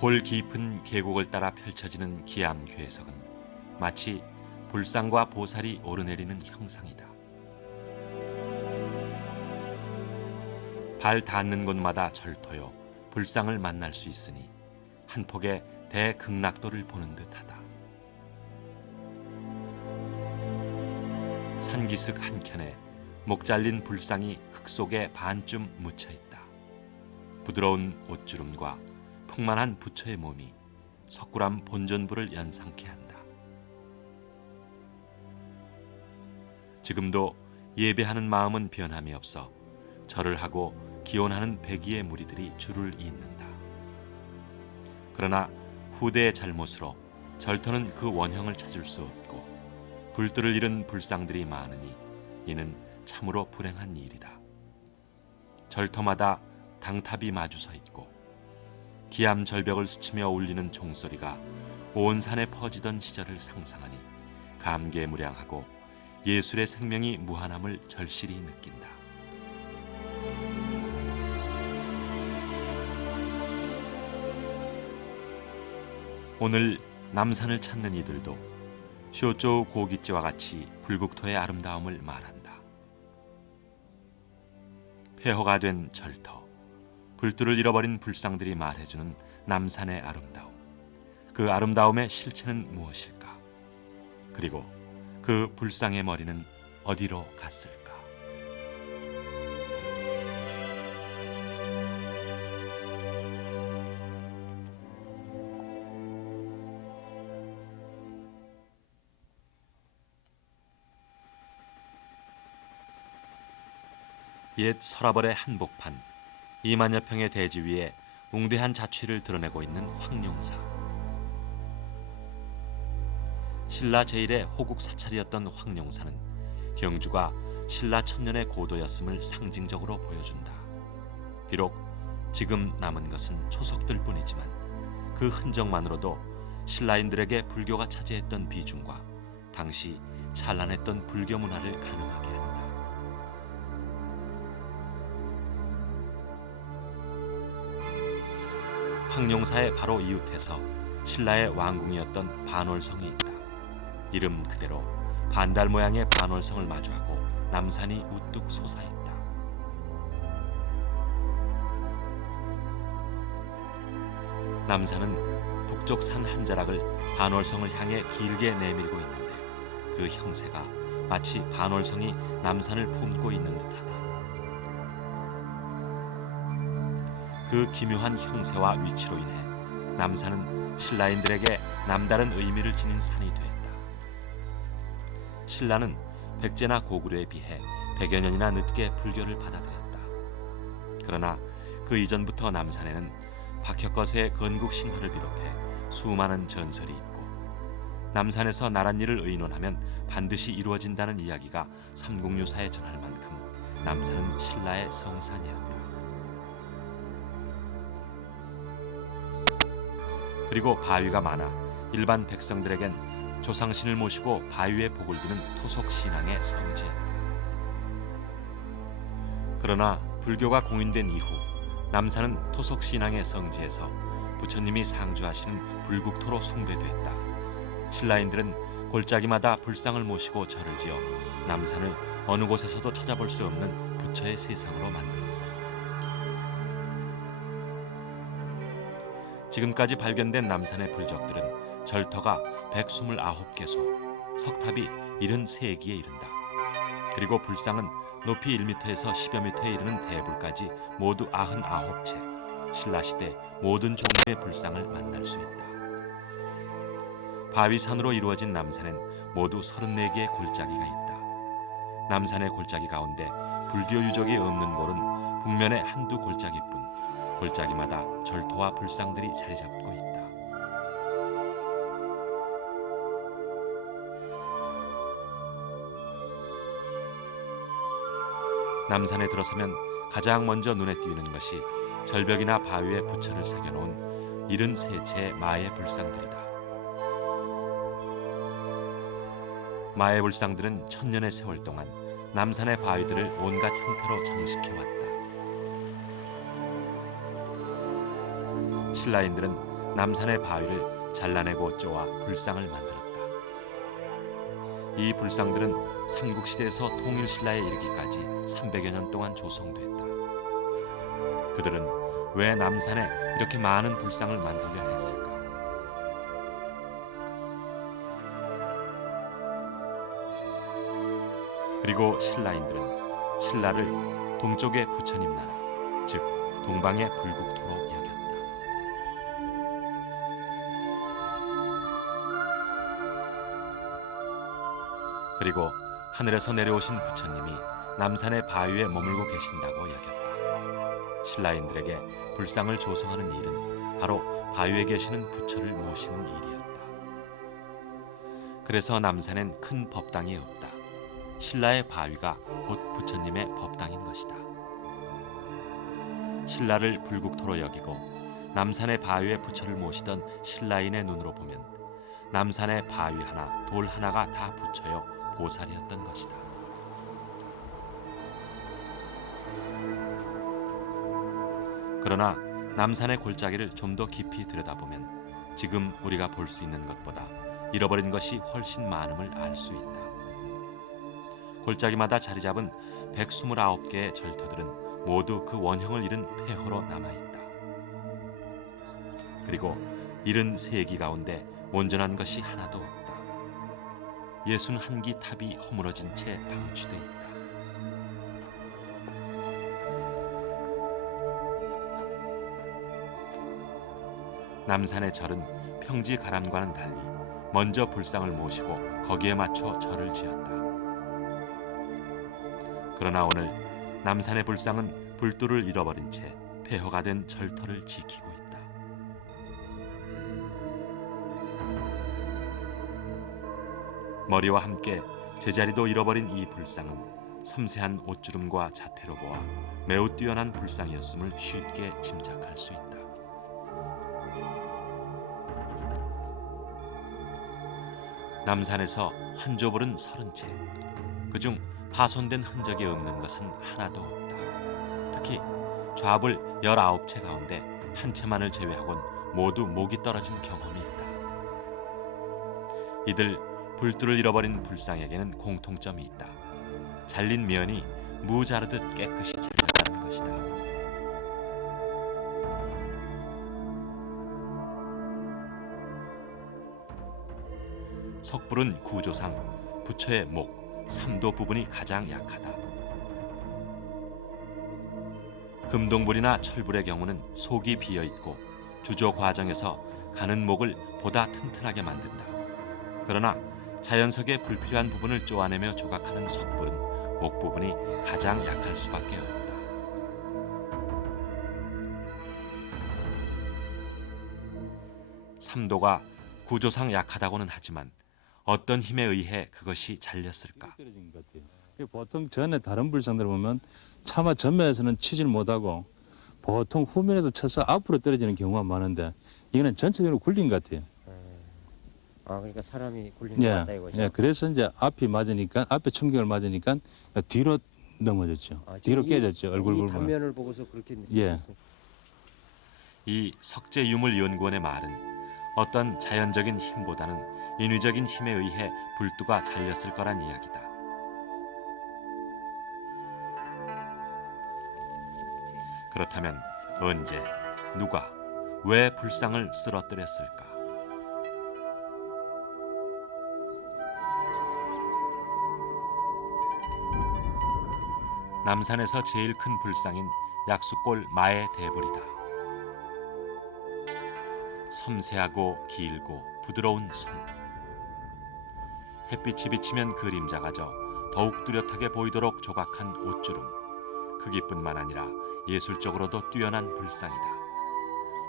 골 깊은 계곡을 따라 펼쳐지는 기암 괴석은 마치 불상과 보살이 오르내리는 형상이다. 발 닿는 곳마다 절토요 불상을 만날 수 있으니 한 폭의 대극락도를 보는 듯하다. 산기슭 한켠에 목 잘린 불상이 흙 속에 반쯤 묻혀 있다. 부드러운 옷주름과 풍만한 부처의 몸이 석굴암 본전부를 연상케 한다. 지금도 예배하는 마음은 변함이 없어 절을 하고 기원하는 백의의 무리들이 줄을 잇는다. 그러나 후대의 잘못으로 절터는 그 원형을 찾을 수 없고 불뜰을 잃은 불상들이 많으니 이는 참으로 불행한 일이다. 절터마다 당탑이 마주서 있고 기암 절벽을 스치며 울리는 종소리가 온 산에 퍼지던 시절을 상상하니 감개무량하고 예술의 생명이 무한함을 절실히 느낀다. 오늘 남산을 찾는 이들도 쇼조우 고깃지와 같이 불국토의 아름다움을 말한다. 폐허가 된 절터, 불길을 잃어버린 불상들이 말해주는 남산의 아름다움. 그 아름다움의 실체는 무엇일까? 그리고 그 불상의 머리는 어디로 갔을까? 옛 서라벌의 한복판, 2만여 평의 대지 위에 웅대한 자취를 드러내고 있는 황룡사. 신라 제1의 호국 사찰이었던 황룡사는 경주가 신라 천년의 고도였음을 상징적으로 보여준다. 비록 지금 남은 것은 초석들 뿐이지만 그 흔적만으로도 신라인들에게 불교가 차지했던 비중과 당시 찬란했던 불교 문화를 가늠하게 한다. 황룡사의 바로 이웃에서 신라의 왕궁이었던 반월성이 있다. 이름 그대로 반달 모양의 반월성을 마주하고 남산이 우뚝 솟아있다. 남산은 북쪽 산 한 자락을 반월성을 향해 길게 내밀고 있는데 그 형세가 마치 반월성이 남산을 품고 있는 듯하다. 그 기묘한 형세와 위치로 인해 남산은 신라인들에게 남다른 의미를 지닌 산이 되었다. 신라는 백제나 고구려에 비해 100여 년이나 늦게 불교를 받아들였다. 그러나 그 이전부터 남산에는 박혁거세의 건국 신화를 비롯해 수많은 전설이 있고 남산에서 나란 일을 의논하면 반드시 이루어진다는 이야기가 삼국유사에 전할 만큼 남산은 신라의 성산이었다. 그리고 바위가 많아 일반 백성들에겐 조상신을 모시고 바위에 복을 비는 토속 신앙의 성지였다. 그러나 불교가 공인된 이후 남산은 토속 신앙의 성지에서 부처님이 상주하시는 불국토로 숭배됐다. 신라인들은 골짜기마다 불상을 모시고 절을 지어 남산을 어느 곳에서도 찾아볼 수 없는 부처의 세상으로 만든다. 지금까지 발견된 남산의 불적들은 절터가 129개소, 석탑이 73기에 이른다. 그리고 불상은 높이 1m에서 10여 미터에 이르는 대불까지 모두 99채, 신라시대 모든 종류의 불상을 만날 수 있다. 바위산으로 이루어진 남산엔 모두 34개의 골짜기가 있다. 남산의 골짜기 가운데 불교 유적이 없는 골은 북면의 한두 골짜기뿐 골짜기마다 절토와 불상들이 자리 잡고 있다. 남산에 들어서면 가장 먼저 눈에 띄는 것이 절벽이나 바위에 부처를 새겨놓은 73채의 마의 불상들이다. 마의 불상들은 천년의 세월 동안 남산의 바위들을 온갖 형태로 장식해왔다. 신라인들은 남산의 바위를 잘라내고 쪼아 불상을 만들었다. 이 불상들은 삼국시대에서 통일신라에 이르기까지 300여 년 동안 조성됐다. 그들은 왜 남산에 이렇게 많은 불상을 만들려 했을까? 그리고 신라인들은 신라를 동쪽의 부처님 나라, 즉 동방의 불국토로 여겼다. 그리고 하늘에서 내려오신 부처님이 남산의 바위에 머물고 계신다고 여겼다. 신라인들에게 불상을 조성하는 일은 바로 바위에 계시는 부처를 모시는 일이었다. 그래서 남산엔 큰 법당이 없다. 신라의 바위가 곧 부처님의 법당인 것이다. 신라를 불국토로 여기고 남산의 바위에 부처를 모시던 신라인의 눈으로 보면 남산의 바위 하나, 돌 하나가 다 부처여 보살이었던 것이다. 그러나 남산의 골짜기를 좀 더 깊이 들여다보면 지금 우리가 볼 수 있는 것보다 잃어버린 것이 훨씬 많음을 알 수 있다. 골짜기마다 자리 잡은 129개의 절터들은 모두 그 원형을 잃은 폐허로 남아있다. 그리고 잃은 세기 가운데 온전한 것이 하나도 없다. 61기 탑이 허물어진 채 방치돼 있다. 남산의 절은 평지 가람과는 달리 먼저 불상을 모시고 거기에 맞춰 절을 지었다. 그러나 오늘 남산의 불상은 불도를 잃어버린 채 폐허가 된 절터를 지키고 있다. 머리와 함께 제자리도 잃어버린 이 불상은 섬세한 옷주름과 자태로 보아 매우 뛰어난 불상이었음을 쉽게 짐작할 수 있다. 남산에서 환조불은 30채, 그중 파손된 흔적이 없는 것은 하나도 없다. 특히 좌불 19채 가운데 한 채만을 제외하곤 모두 목이 떨어진 경험이 있다. 이들 불두를 잃어버린 불상에게는 공통점이 있다. 잘린 면이 무 자르듯 깨끗이 잘렸다는 것이다. 석불은 구조상 부처의 목, 삼도 부분이 가장 약하다. 금동불이나 철불의 경우는 속이 비어 있고 주조 과정에서 가는 목을 보다 튼튼하게 만든다. 그러나 자연석의 불필요한 부분을 쪼아내며 조각하는 석불은 목 부분이 가장 약할 수밖에 없다. 삼도가 구조상 약하다고는 하지만 어떤 힘에 의해 그것이 잘렸을까? 보통 전에 다른 불상들 보면 차마 전면에서는 치질 못하고 보통 후면에서 쳐서 앞으로 떨어지는 경우가 많은데 이거는 전체적으로 굴린 것 같아요. 아, 그러니까 사람이 굴린 것 같다 이거죠. 예, 그래서 이제 앞이 맞으니까 앞에 충격을 맞으니까 뒤로 넘어졌죠. 아, 뒤로 이- 깨졌죠. 얼굴 이 부분. 단면을 보고서 그렇게 예. 느꼈어요. 이 석재유물연구원의 말은 어떤 자연적인 힘보다는 인위적인 힘에 의해 불두가 잘렸을 거란 이야기다. 그렇다면 언제, 누가, 왜 불상을 쓰러뜨렸을까? 남산에서 제일 큰 불상인 약수골 마의 대불이다. 섬세하고 길고 부드러운 손. 햇빛이 비치면 그림자가 져 더욱 뚜렷하게 보이도록 조각한 옷주름. 크기뿐만 아니라 예술적으로도 뛰어난 불상이다.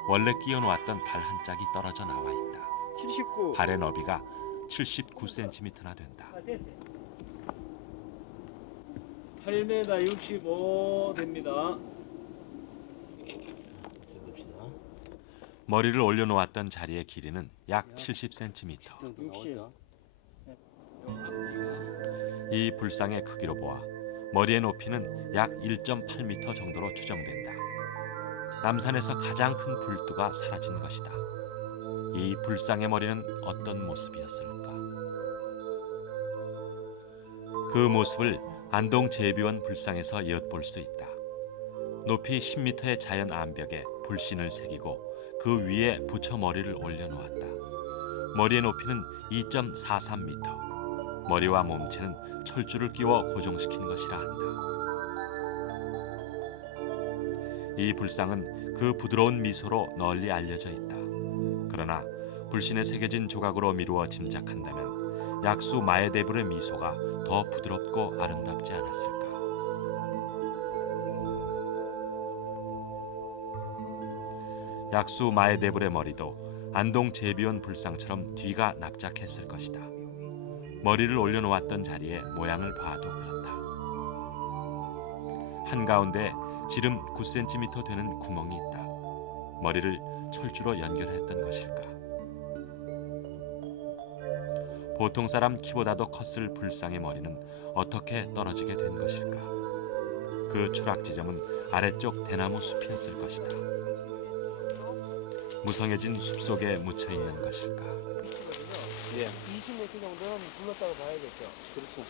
원래 끼워놓았던 발 한 짝이 떨어져 나와 있다. 79. 발의 너비가 79cm나 된다. 8m 65 됩니다. 머리를 올려놓았던 자리의 길이는 약 70cm. 60. 이 불상의 크기로 보아 머리의 높이는 약 1.8m 정도로 추정된다. 남산에서 가장 큰 불두가 사라진 것이다. 이 불상의 머리는 어떤 모습이었을까? 그 모습을 안동 제비원 불상에서 엿볼 수 있다. 높이 10m의 자연 암벽에 불신을 새기고 그 위에 부처 머리를 올려놓았다. 머리의 높이는 2.43m. 머리와 몸체는 철줄을 끼워 고정시킨 것이라 한다. 이 불상은 그 부드러운 미소로 널리 알려져 있다. 그러나 불신에 새겨진 조각으로 미루어 짐작한다면 약수 마에데불의 미소가 더 부드럽고 아름답지 않았을까. 약수 마에데불의 머리도 안동 제비원 불상처럼 뒤가 납작했을 것이다. 머리를 올려놓았던 자리에 모양을 봐도 그렇다. 한가운데 지름 9cm 되는 구멍이 있다. 머리를 철주로 연결했던 것일까? 보통 사람 키보다도 컸을 불상의 머리는 어떻게 떨어지게 된 것일까? 그 추락 지점은 아래쪽 대나무 숲이었을 것이다. 무성해진 숲속에 묻혀 있는 것일까? 예. 20m 정도는 불렀다고 봐야겠죠. 그렇죠.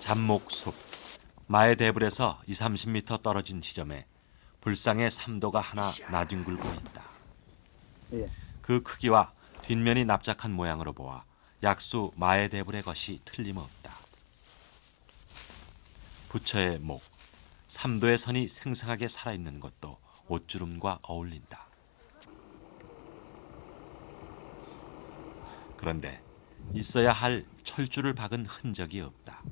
잡목숲, 마에데불에서 20-30m 떨어진 지점에 불상의 삼도가 하나 나뒹굴고 있다. 예. 그 크기와 뒷면이 납작한 모양으로 보아 약수 마에데불의 것이 틀림없다. 부처의 목, 삼도의 선이 생생하게 살아있는 것도 옷주름과 어울린다. 그런데 있어야 할 철줄을 박은 흔적이 없다.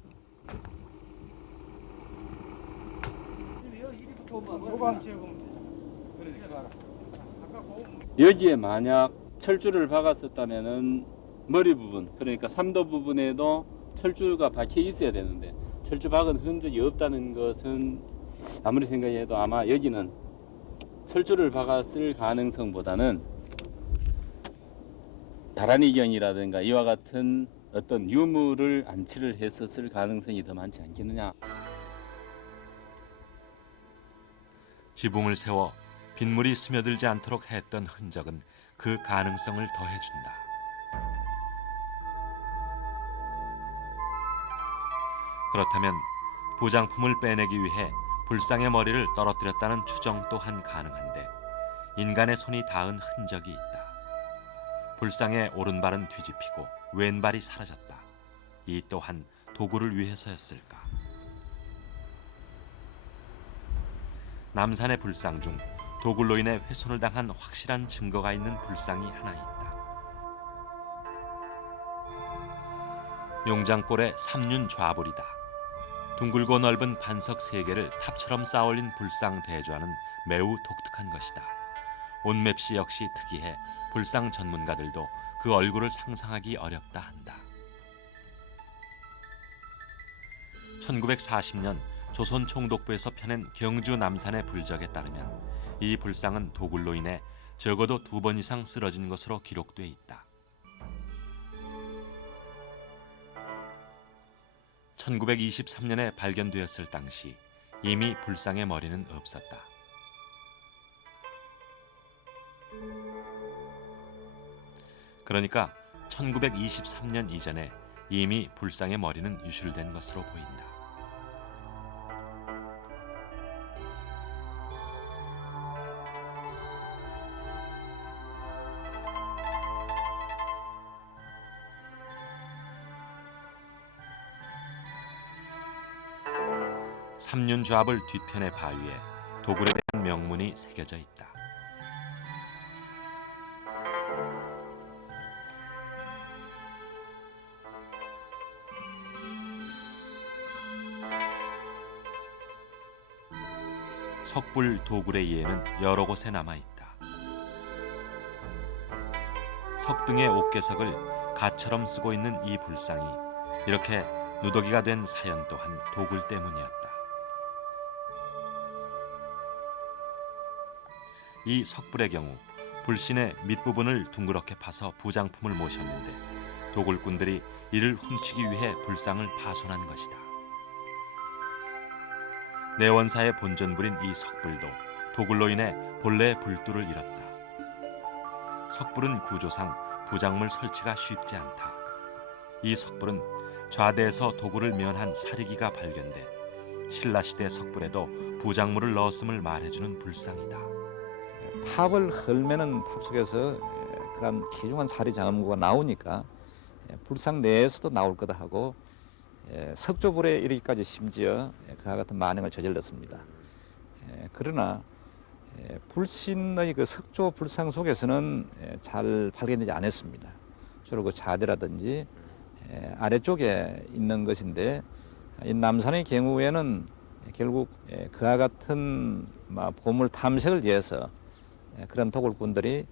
여기에 만약 철줄을 박았었다면은 머리 부분, 그러니까 삼도 부분에도 철줄가 박혀 있어야 되는데 철줄 박은 흔적이 없다는 것은 아무리 생각해도 아마 여기는 철줄을 박았을 가능성보다는 다라니경이라든가 이와 같은 어떤 유물을 안치를 했었을 가능성이 더 많지 않겠느냐. 지붕을 세워 빗물이 스며들지 않도록 했던 흔적은 그 가능성을 더해준다. 그렇다면 부장품을 빼내기 위해 불상의 머리를 떨어뜨렸다는 추정 또한 가능한데 인간의 손이 닿은 흔적이 있다. 불상의 오른발은 뒤집히고 왼발이 사라졌다. 이 또한 도구를 위해서였을까? 남산의 불상 중 도굴로 인해 훼손을 당한 확실한 증거가 있는 불상이 하나 있다. 용장골의 삼륜 좌불이다. 둥글고 넓은 반석 3개를 탑처럼 쌓아올린 불상 대좌는 매우 독특한 것이다. 온맵시 역시 특이해 불상 전문가들도 그 얼굴을 상상하기 어렵다 한다. 1940년 조선 총독부에서 펴낸 경주 남산의 불적에 따르면 이 불상은 도굴로 인해 적어도 2번 이상 쓰러진 것으로 기록돼 있다. 1923년에 발견되었을 당시 이미 불상의 머리는 없었다. 그러니까 1923년 이전에 이미 불상의 머리는 유실된 것으로 보인다. 삼륜좌불 뒤편의 바위에 도굴에 대한 명문이 새겨져 있다. 석불 도굴의 이해는 여러 곳에 남아있다. 석등의 옥계석을 갓처럼 쓰고 있는 이 불상이 이렇게 누더기가 된 사연 또한 도굴 때문이었다. 이 석불의 경우 불신의 밑부분을 둥그렇게 파서 부장품을 모셨는데 도굴꾼들이 이를 훔치기 위해 불상을 파손한 것이다. 내원사의 본전불인 이 석불도 도굴로 인해 본래의 불도를 잃었다. 석불은 구조상 부작물 설치가 쉽지 않다. 이 석불은 좌대에서 도굴을 면한 사리기가 발견돼 신라시대 석불에도 부작물을 넣었음을 말해주는 불상이다. 탑을 헐면은 탑 속에서 그런 귀중한 사리 장엄구가 나오니까 불상 내에서도 나올 거다 하고 석조불에 이르기까지 심지어 그와 같은 만행을 저질렀습니다. 그러나 불신의 그 석조 불상 속에서는 잘 발견되지 않았습니다. 주로 그 좌대라든지 아래쪽에 있는 것인데 이 남산의 경우에는 결국 그와 같은 보물 탐색을 위해서 그런 도굴꾼들이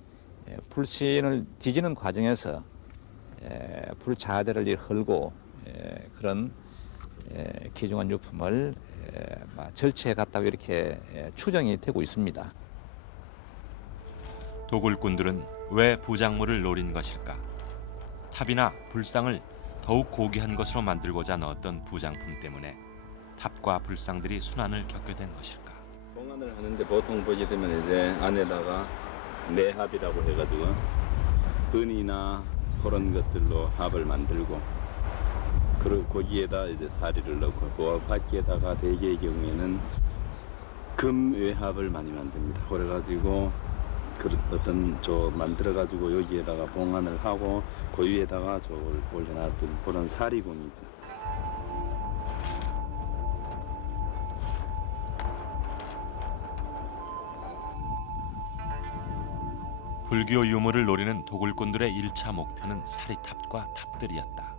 불신을 뒤지는 과정에서 불좌대를 헐고 그런 귀중한 유품을 절취해 갔다고 이렇게 추정이 되고 있습니다. 도굴꾼들은 왜 부작물을 노린 것일까? 탑이나 불상을 더욱 고귀한 것으로 만들고자 넣었던 부장품 때문에 탑과 불상들이 순환을 겪게 된 것일까? 봉안을 하는데 보통 보게 되면 이제 안에다가 내합이라고 해가지고 은이나 그런 것들로 합을 만들고 그리고 거기에다 이제 사리를 넣고 그 밖에다가 대개의 경우에는 금 외합을 많이 만듭니다. 그래가지고 그 어떤 저 만들어가지고 여기에다가 봉안을 하고 그 위에다가 저걸 올려놨던 그런 사리공이죠. 불교 유물을 노리는 도굴꾼들의 1차 목표는 사리탑과 탑들이었다.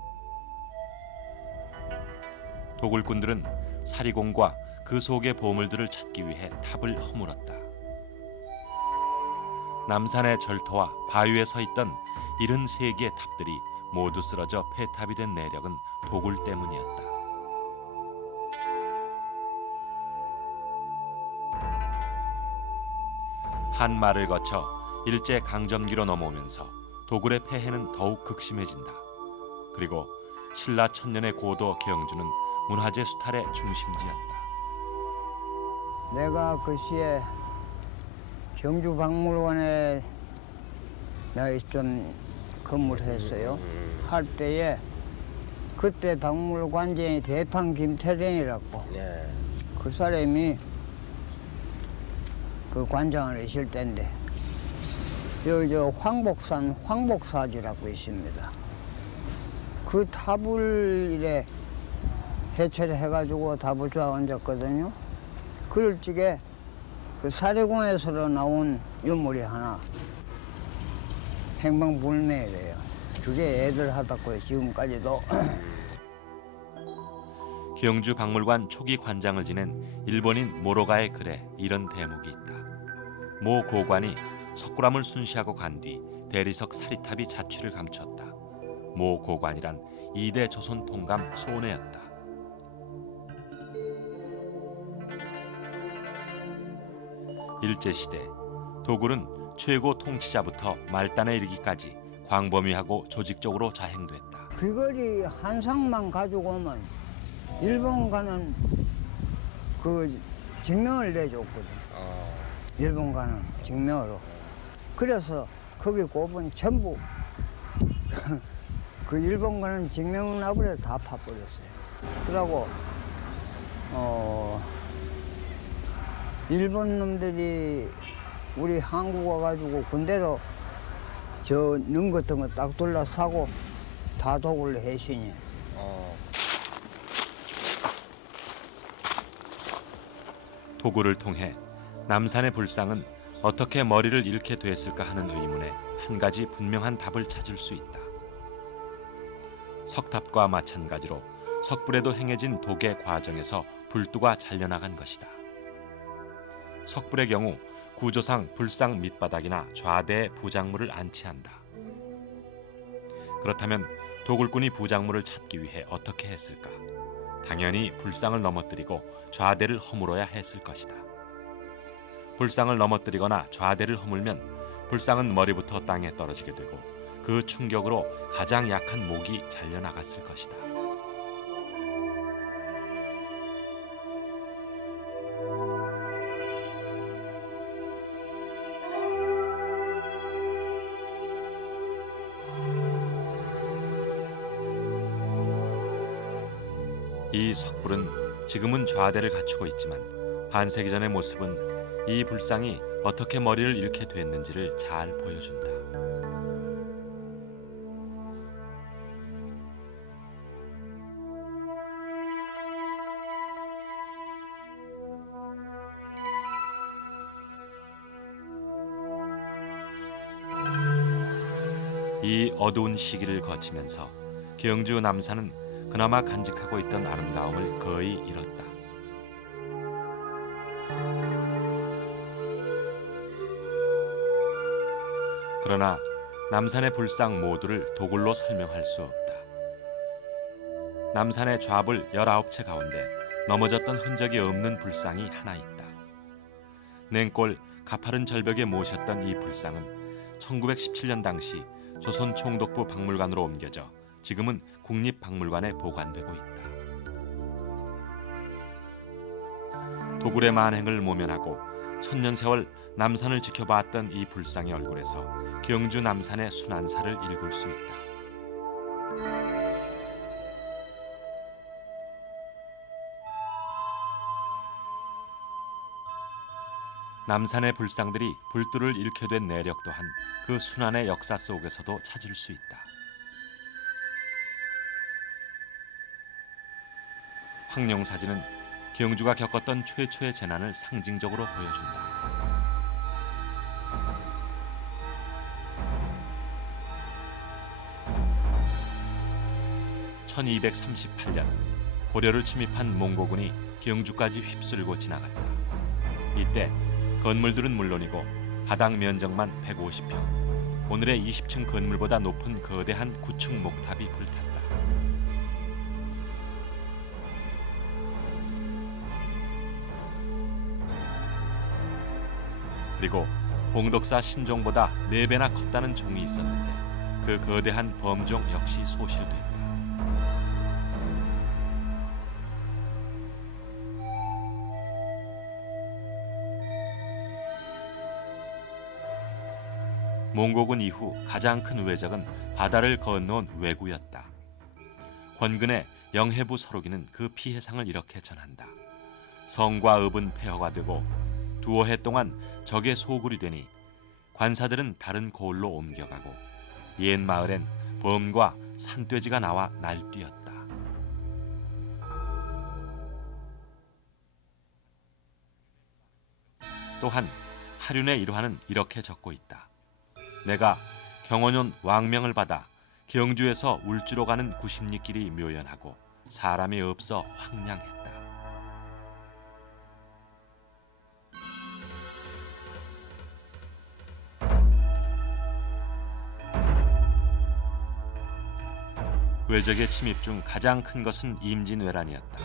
도굴꾼들은 사리공과 그 속의 보물들을 찾기 위해 탑을 허물었다. 남산의 절터와 바위에 서 있던 73개의 탑들이 모두 쓰러져 폐탑이 된 내력은 도굴 때문이었다. 한말을 거쳐 일제 강점기로 넘어오면서 도굴의 폐해는 더욱 극심해진다. 그리고 신라 천년의 고도 경주는 문화재 수탈의 중심지였다. 내가 그 시에 경주박물관에 내가 좀 근무를 할 때에 그때 박물관장이 대판 김태령이라고 그 사람이 그 관장을 하실 때인데 여기 저 황복산 황복사지라고 있습니다. 그 탑을 이래 해체를 해가지고 탑을 쫙 얹었거든요. 그럴 적에 그 사리공에서 나온 유물이 하나 행방불명이래요. 그게 애들 하다고 지금까지도. 경주 박물관 초기 관장을 지낸 일본인 모로가의 글에 이런 대목이 있다. 모 고관이 석굴암을 순시하고 간 뒤 대리석 사리탑이 자취를 감췄다. 모 고관이란 2대 조선 통감 소내였다. 일제시대 도굴은 최고 통치자부터 말단에 이르기까지 광범위하고 조직적으로 자행됐다. 귀걸이 한 상만 가지고 오면 일본가는 그 증명을 내줬거든. 일본가는 증명으로. 그래서 거기 꼽은 전부 그 일본가는 증명나무를 다 파버렸어요. 그러고 일본 놈들이 우리 한국 와가지고 군대로 저 능 같은 거 딱 둘러싸고 다 도굴을 해시니. 도굴을 통해 남산의 불상은 어떻게 머리를 잃게 됐을까 하는 의문에 한 가지 분명한 답을 찾을 수 있다. 석탑과 마찬가지로 석불에도 행해진 도계 과정에서 불두가 잘려나간 것이다. 석불의 경우 구조상 불상 밑바닥이나 좌대에 부작물을 안치한다. 그렇다면 도굴꾼이 부작물을 찾기 위해 어떻게 했을까? 당연히 불상을 넘어뜨리고 좌대를 허물어야 했을 것이다. 불상을 넘어뜨리거나 좌대를 허물면 불상은 머리부터 땅에 떨어지게 되고 그 충격으로 가장 약한 목이 잘려나갔을 것이다. 이 석불은 지금은 좌대를 갖추고 있지만 반세기 전의 모습은 이 불상이 어떻게 머리를 잃게 됐는지를 잘 보여준다. 이 어두운 시기를 거치면서 경주 남산은 그나마 간직하고 있던 아름다움을 거의 잃었다. 그러나 남산의 불상 모두를 도굴로 설명할 수 없다. 남산의 좌불 19채 가운데 넘어졌던 흔적이 없는 불상이 하나 있다. 냉골 가파른 절벽에 모셨던 이 불상은 1917년 당시 조선 총독부 박물관으로 옮겨져 지금은 국립박물관에 보관되고 있다. 도굴의 만행을 모면하고 천년세월 남산을 지켜봤던 이 불상의 얼굴에서 경주 남산의 순환사를 읽을 수 있다. 남산의 불상들이 불두를 잃게 된 내력 또한 그 순환의 역사 속에서도 찾을 수 있다. 황룡사진은 경주가 겪었던 최초의 재난을 상징적으로 보여준다. (1238년) 고려를 침입한 몽고군이 경주까지 휩쓸고 지나갔다. 이때 건물들은 물론이고 바닥 면적만 150평, 오늘의 20층 건물보다 높은 거대한 9층 목탑이 불탔다. 그리고 봉덕사 신종보다 4배나 컸다는 종이 있었는데 그 거대한 범종 역시 소실됐다. 몽고군 이후 가장 큰 외적은 바다를 건너온 왜구였다. 권근의 영해부 서록이는 그 피해상을 이렇게 전한다. 성과 읍은 폐허가 되고 두어 해 동안 적의 소굴이 되니 관사들은 다른 고을로 옮겨가고 옛 마을엔 범과 산돼지가 나와 날뛰었다. 또한 하륜의 일화는 이렇게 적고 있다. 내가 경원yon 왕명을 받아 경주에서 울주로 가는 90리길이 묘연하고 사람이 없어 황량했다. 외적의 침입 중 가장 큰 것은 임진왜란이었다.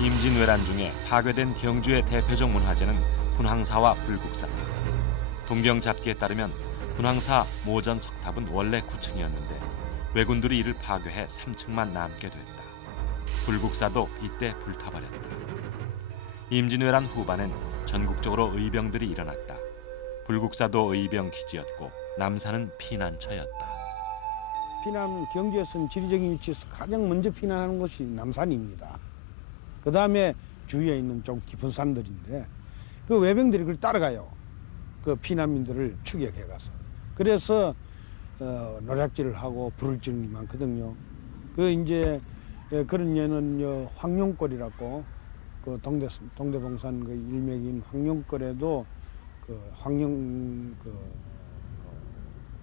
임진왜란 중에 파괴된 경주의 대표적 문화재는 분황사와 불국사다. 동경잡기에 따르면 분황사 모전 석탑은 원래 9층이었는데 왜군들이 이를 파괴해 3층만 남게 됐다. 불국사도 이때 불타버렸다. 임진왜란 후반엔 전국적으로 의병들이 일어났다. 불국사도 의병 기지였고 남산은 피난처였다. 피난 경주에서는 지리적인 위치에서 가장 먼저 피난하는 곳이 남산입니다. 그 다음에 주위에 있는 좀 깊은 산들인데 그 외병들이 그걸 따라가요. 그 피난민들을 추격해 가서. 그래서 노략질을 하고 불을 지르는 게 많거든요. 그 이제 그런 예는 황룡골이라고 그 동대봉산 그 일맥인 황룡골에도 그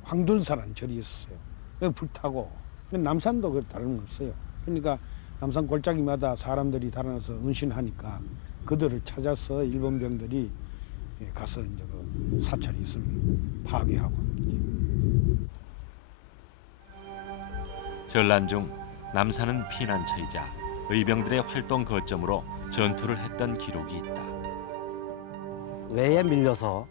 황둔사라는 절이 있었어요. 그 불타고 남산도 그 다름없어요. 그러니까 남산 골짜기마다 사람들이 달아나서 은신하니까 그들을 찾아서 일본 병들이 가서 이제 그 사찰이 있으면 파괴하고 하는 거죠. 전란 중 남산은 피난처이자 의병들의 활동 거점으로 전투를 했던 기록이 있다. 외에 밀려서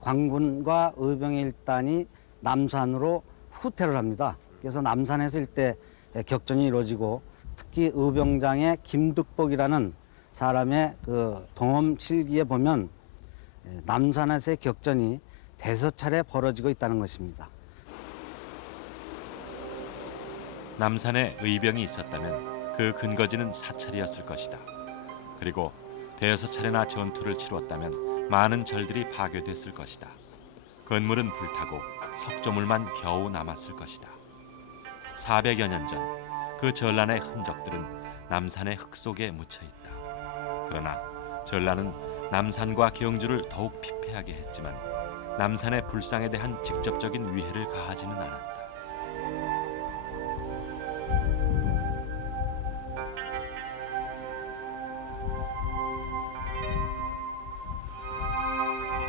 관군과 의병의 일단이 남산으로 후퇴를 합니다. 그래서 남산에서 일대 격전이 이루어지고 특히 의병장의 김득복이라는 사람의 그 동엄 실기에 보면 남산에서의 격전이 대여섯 차례 벌어지고 있다는 것입니다. 남산에 의병이 있었다면 그 근거지는 사찰이었을 것이다. 그리고 대여섯 차례나 전투를 치루었다면 많은 절들이 파괴됐을 것이다. 건물은 불타고 석조물만 겨우 남았을 것이다. 400여 년 전 그 전란의 흔적들은 남산의 흙 속에 묻혀 있다. 그러나 전란은 남산과 경주를 더욱 피폐하게 했지만 남산의 불상에 대한 직접적인 위해를 가하지는 않았다.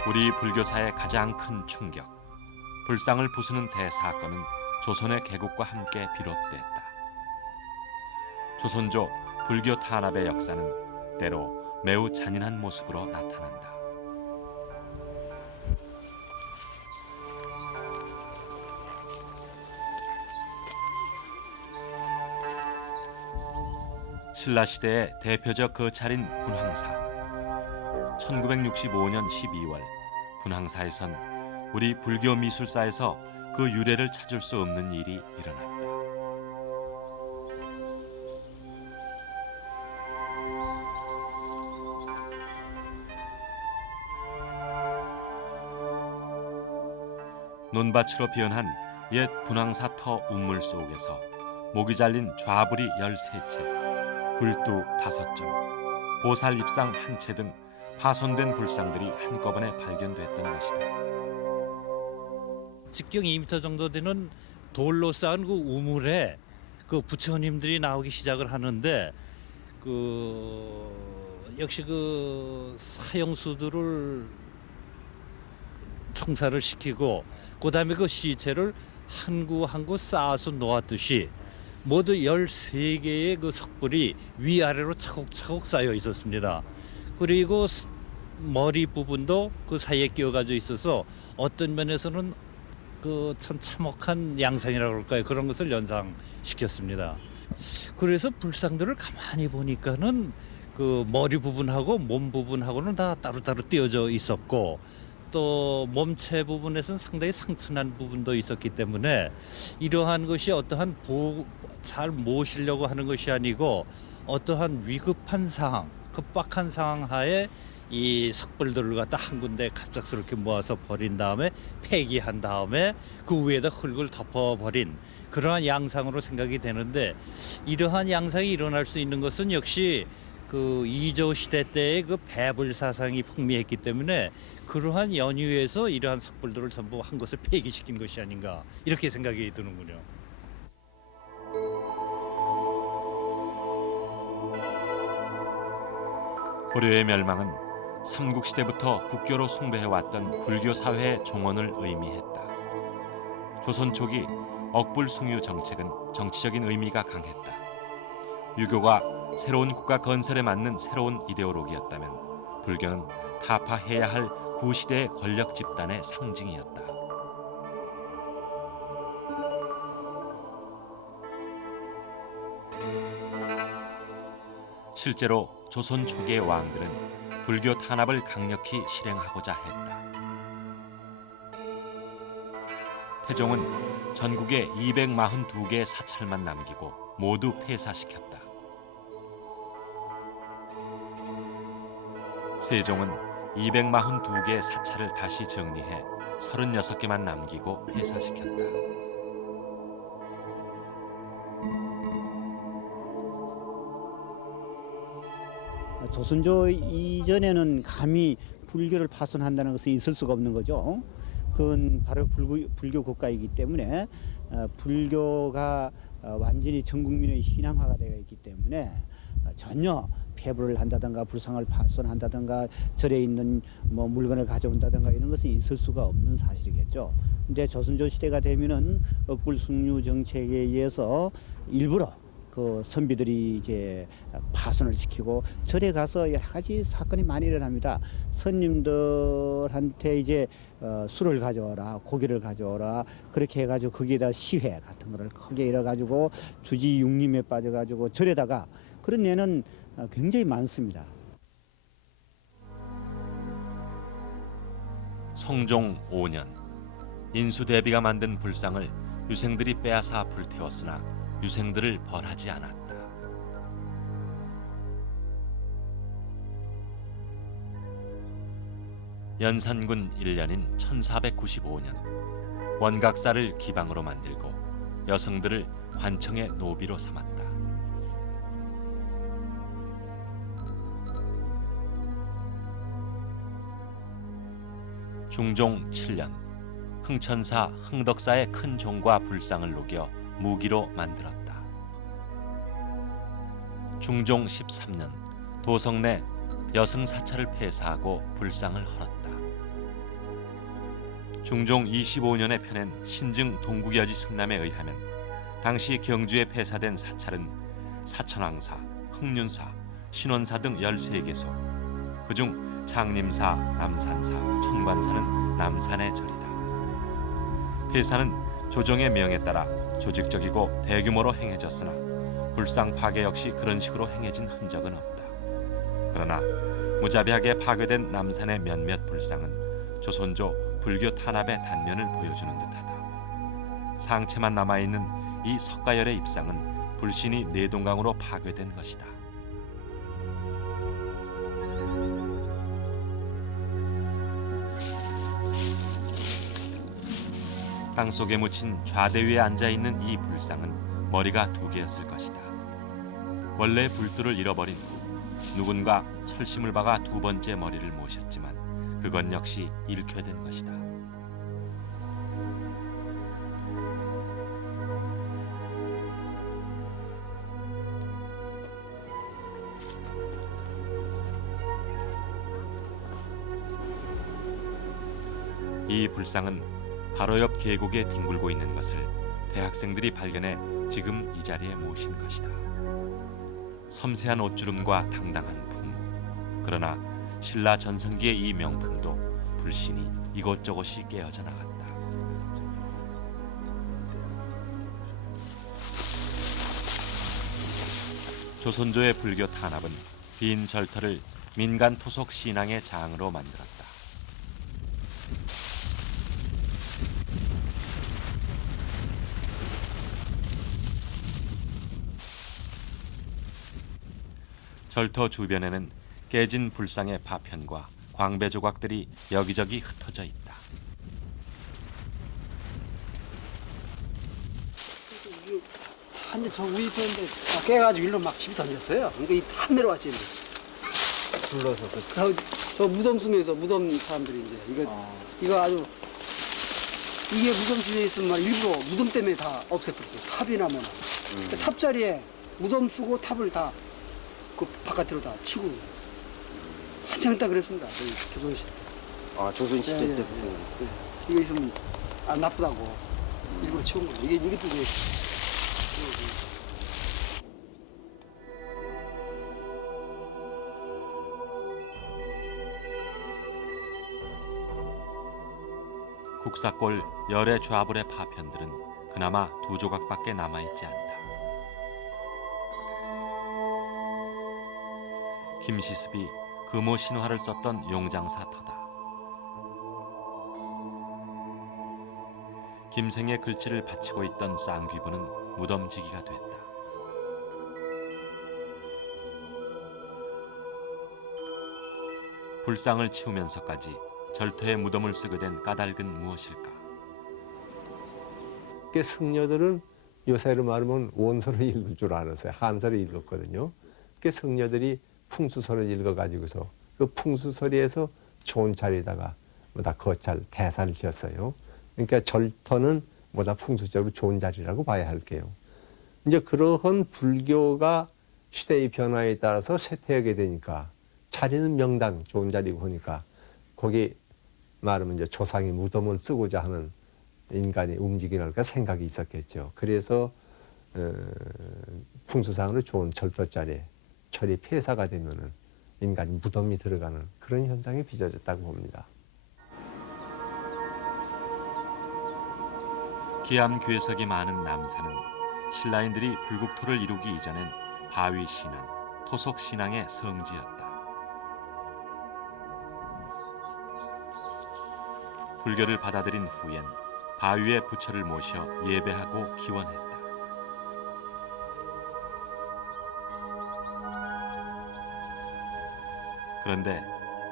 우리 불교사의 가장 큰 충격, 불상을 부수는 대사건은 조선의 개국과 함께 비롯됐다. 조선조 불교 탄압의 역사는 때로 매우 잔인한 모습으로 나타난다. 신라시대의 대표적 거찰인 분황사. 1965년 12월 분황사에선 우리 불교 미술사에서 그 유래를 찾을 수 없는 일이 일어났다. 논밭으로 변한 옛 분황사 터 우물 속에서 목이 잘린 좌불이 13채, 불두 5점, 보살 입상 1채 등 파손된 불상들이 한꺼번에 발견됐던 것이다. 직경 2m 정도 되는 돌로 쌓은 그 우물에 그 부처님들이 나오기 시작을 하는데 역시 그 사형수들을 청사를 시키고 그다음에 그 시체를 한 구 한 구 쌓아서 놓았듯이 모두 13개의 그 석불이 위아래로 차곡차곡 쌓여 있었습니다. 그리고 머리 부분도 그 사이에 끼어가지고 있어서 어떤 면에서는 그 참 참혹한 양상이라고 할까요? 그런 것을 연상시켰습니다. 그래서 불상들을 가만히 보니까는 그 머리 부분하고 몸 부분하고는 다 따로따로 띄어져 있었고 또 몸체 부분에서는 상당히 상처난 부분도 있었기 때문에 이러한 것이 어떠한 잘 모시려고 하는 것이 아니고 어떠한 위급한 상황, 급박한 상황 하에 이 석불들을 갖다 한 군데 갑작스럽게 모아서 버린 다음에 폐기한 다음에 그 위에다 흙을 덮어버린 그러한 양상으로 생각이 되는데 이러한 양상이 일어날 수 있는 것은 역시 그 이조 시대 때의 그 배불 사상이 풍미했기 때문에 그러한 연유에서 이러한 석불들을 전부 한 곳에 폐기시킨 것이 아닌가 이렇게 생각이 드는군요. 고려의 멸망은 삼국시대부터 국교로 숭배해왔던 불교 사회의 종언을 의미했다. 조선 초기 억불숭유 정책은 정치적인 의미가 강했다. 유교가 새로운 국가 건설에 맞는 새로운 이데올로기였다면 불교는 타파해야 할 구시대의 권력 집단의 상징이었다. 실제로 조선 초기의 왕들은 불교 탄압을 강력히 실행하고자 했다. 태종은 전국에 242개의 사찰만 남기고 모두 폐사시켰다. 세종은 242개의 사찰을 다시 정리해 36개만 남기고 폐사시켰다. 조선조 이전에는 감히 불교를 파손한다는 것은 있을 수가 없는 거죠. 그건 바로 불교 국가이기 때문에 불교가 완전히 전 국민의 신앙화가 되어 있기 때문에 전혀 폐부를 한다든가 불상을 파손한다든가 절에 있는 뭐 물건을 가져온다든가 이런 것은 있을 수가 없는 사실이겠죠. 근데 조선조 시대가 되면은 억불숭유 정책에 의해서 일부러 그 선비들이 이제 파손을 시키고 절에 가서 여러 가지 사건이 많이 일어납니다. 손님들한테 이제 술을 가져오라, 고기를 가져오라 그렇게 해가지고 거기에다 시회 같은 거를 크게 열어가지고 주지 육림에 빠져가지고 절에다가 그런 예는 굉장히 많습니다. 성종 5년 인수대비가 만든 불상을 유생들이 빼앗아 불태웠으나 유생들을 벌하지 않았다. 연산군 1년인 1495년 원각사를 기방으로 만들고 여성들을 관청의 노비로 삼았다. 중종 7년 흥천사 흥덕사의 큰 종과 불상을 녹여 무기로 만들었다. 중종 13년 도성 내 여승 사찰을 폐사하고 불상을 헐었다. 중종 25년에 펴낸 신증 동국여지 승남에 의하면 당시 경주에 폐사된 사찰은 사천왕사, 흥륜사, 신원사 등 13개소, 그중 장림사, 남산사, 천관사는 남산의 절이다. 폐사는 조정의 명에 따라 조직적이고 대규모로 행해졌으나 불상 파괴 역시 그런 식으로 행해진 흔적은 없다. 그러나 무자비하게 파괴된 남산의 몇몇 불상은 조선조 불교 탄압의 단면을 보여주는 듯하다. 상체만 남아있는 이 석가열의 입상은 불신이 내동강으로 파괴된 것이다. 땅속에 묻힌 좌대 위에 앉아있는 이 불상은 머리가 2개였을 것이다. 원래 불두를 잃어버린 후 누군가 철심을 박아 2번째 머리를 모셨지만 그건 역시 잃게 된 것이다. 이 불상은 바로 옆 계곡에 뒹굴고 있는 것을 대학생들이 발견해 지금 이 자리에 모신 것이다. 섬세한 옷주름과 당당한 품. 그러나 신라 전성기의 이 명품도 불신이 이곳저곳이 깨어져 나갔다. 조선조의 불교 탄압은 빈 절터를 민간 토속 신앙의 장으로 만들었다. 절터 주변에는 깨진 불상의 파편과 광배 조각들이 여기저기 흩어져 있다. 한대 저 위에 있었는데 깨가지고 일로 막 집이 던졌어요. 그러니까 이다 내려왔지. 불러서 저 무덤 속에서 무덤 사람들이 이제 이거 아주 이게 무덤 속에 있으면 일부러 무덤 때문에 다 없애버렸어요. 탑이나 뭐나. 그 탑 자리에 무덤 쓰고 탑을 다 그 바깥으로 다 치고 한참 있다 그랬습니다. 저희 조선시대. 아 조선시대 예, 때부터. 예. 이거 있으면 안 나쁘다고 일부러 치운 거예요. 이게 또 이제 국사골 열의 좌불의 파편들은 그나마 2조각밖에 남아있지 않다. 김시습이 금호 신화를 썼던 용장사 터다. 김생의 글씨를 바치고 있던 쌍귀부는 무덤지기가 됐다. 불상을 치우면서까지 절터에 무덤을 쓰게 된 까닭은 무엇일까? 승려들은 요새로 말하면 원서를 읽을 줄 알았어요. 한서를 읽었거든요. 승려들이 풍수서를 읽어가지고서 그 풍수서리에서 좋은 자리에다가 뭐다 거찰 대사를 지었어요. 그러니까 절터는 뭐다 풍수적으로 좋은 자리라고 봐야 할게요. 이제 그러한 불교가 시대의 변화에 따라서 쇠퇴하게 되니까 자리는 명당 좋은 자리고 하니까 거기 말하면 이제 조상이 무덤을 쓰고자 하는 인간의 움직임이랄까 생각이 있었겠죠. 그래서 풍수상으로 좋은 절터 자리에 절이 폐사가 되면은 인간이 무덤이 들어가는 그런 현상이 빚어졌다고 봅니다. 기암 괴석이 많은 남산은 신라인들이 불국토를 이루기 이전엔 바위 신앙, 토속 신앙의 성지였다. 불교를 받아들인 후엔 바위에 부처를 모셔 예배하고 기원했다. 그런데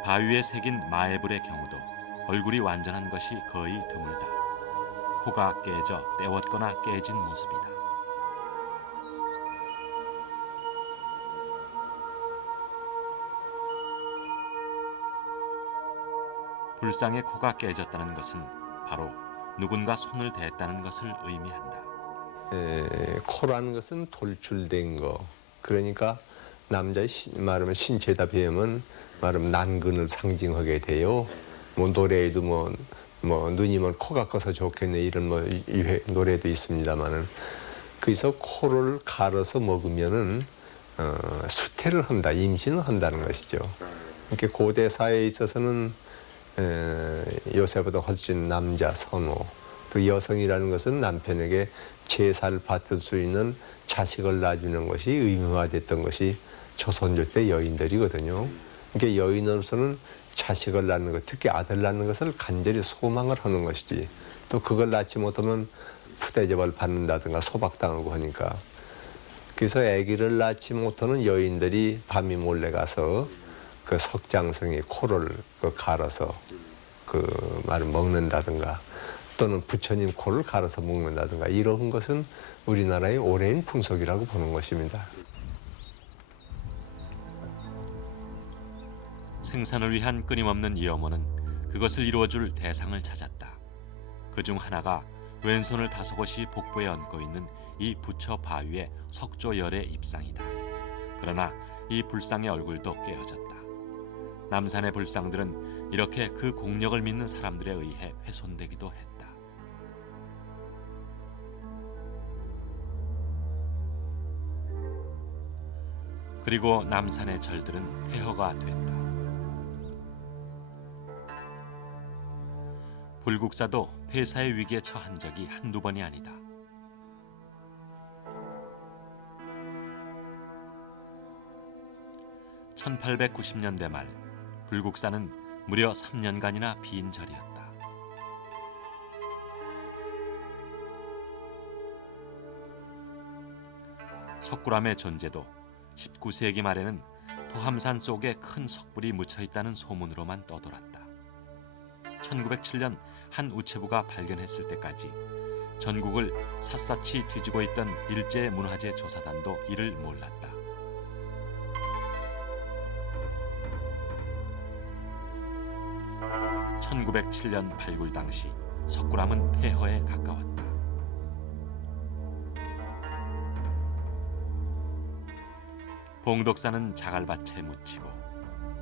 바위에 새긴 마애불의 경우도 얼굴이 완전한 것이 거의 드물다. 코가 깨져 떼웠거나 깨진 모습이다. 불상의 코가 깨졌다는 것은 바로 누군가 손을 댔다는 것을 의미한다. 코라는 것은 돌출된 거. 그러니까 남자의 말하면 신체다 비하면 말하면 난근을 상징하게 돼요. 뭐 노래에도 뭐 누님은 코가 커서 좋겠네 이런 뭐 노래도 있습니다만은 그래서 코를 갈아서 먹으면은 수태를 한다, 임신을 한다는 것이죠. 이렇게 고대 사회에 있어서는 요새보다 훨씬 남자 선호, 또 여성이라는 것은 남편에게 제사를 받을 수 있는 자식을 낳아주는 것이 의무화됐던 것이 조선조 때 여인들이거든요. 그러니까 여인으로서는 자식을 낳는 것, 특히 아들 낳는 것을 간절히 소망을 하는 것이지, 또 그걸 낳지 못하면 푸대접을 받는다든가 소박당하고 하니까. 그래서 아기를 낳지 못하는 여인들이 밤이 몰래 가서 그 석장성의 코를 갈아서 그 말을 먹는다든가, 또는 부처님 코를 갈아서 먹는다든가, 이런 것은 우리나라의 오래된 풍속이라고 보는 것입니다. 생산을 위한 끊임없는 이어모는 그것을 이루어줄 대상을 찾았다. 그중 하나가 왼손을 다소곳이 복부에 얹고 있는 이 부처 바위의 석조열의 입상이다. 그러나 이 불상의 얼굴도 깨어졌다. 남산의 불상들은 이렇게 그 공력을 믿는 사람들에 의해 훼손되기도 했다. 그리고 남산의 절들은 폐허가 됐다. 불국사도 폐사의 위기에 처한 적이 한두 번이 아니다. (1890년대) 말 불국사는 무려 3년간이나 빈 절이었다. 석굴암의 존재도 19세기 말에는 토함산 속에 큰 석불이 묻혀 있다는 소문으로만 떠돌았다. 1907년 한 우체부가 발견했을 때까지 전국을 샅샅이 뒤지고 있던 일제문화재 조사단도 이를 몰랐다. (1907년) 발굴 당시 석굴암은 폐허에 가까웠다. 봉독사는 자갈밭에 묻히고